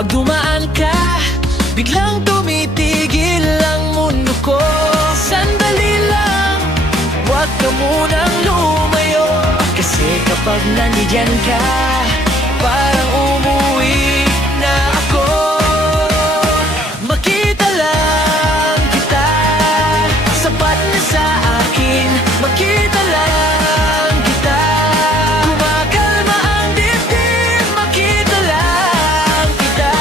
Pag dumaan ka, biglang tumitigil ang mundo ko. Sandali lang, huwag ka munang lumayo, kasi kapag nandiyan ka, parang umuwi na ako. Makita lang kita, sapat na sa akin. Makita lang kita, kumakalma ang dibdib. Makita lang kita,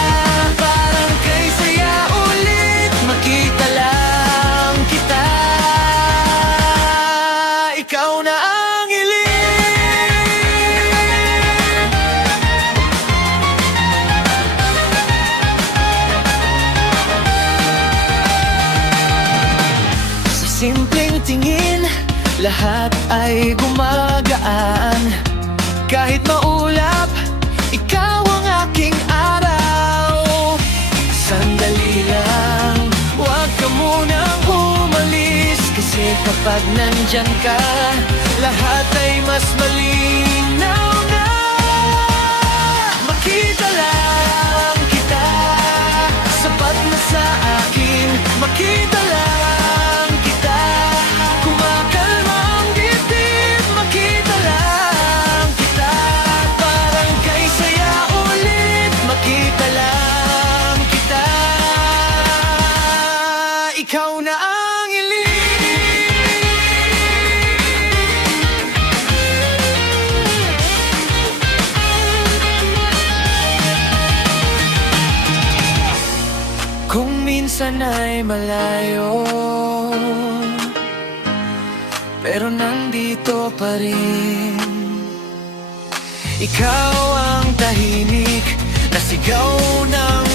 parang kay saya ulit. Makita lang kita, ikaw na ang simpleng tingin, lahat ay gumagaan. Kahit maulap, ikaw ang aking araw. Sandali lang, huwag ka munang umalis, kasi kapag nandyan ka, lahat ay mas malinaw na. Makita lang kita, sapat na sa akin. Makita lang kita, kumakalma ang dibdib. Makita lang kita, parang kay saya ulit. Makita lang kita, ikaw na ang kung minsan ay malayo, pero nandito pa rin. Ikaw ang tahimik na sigaw ng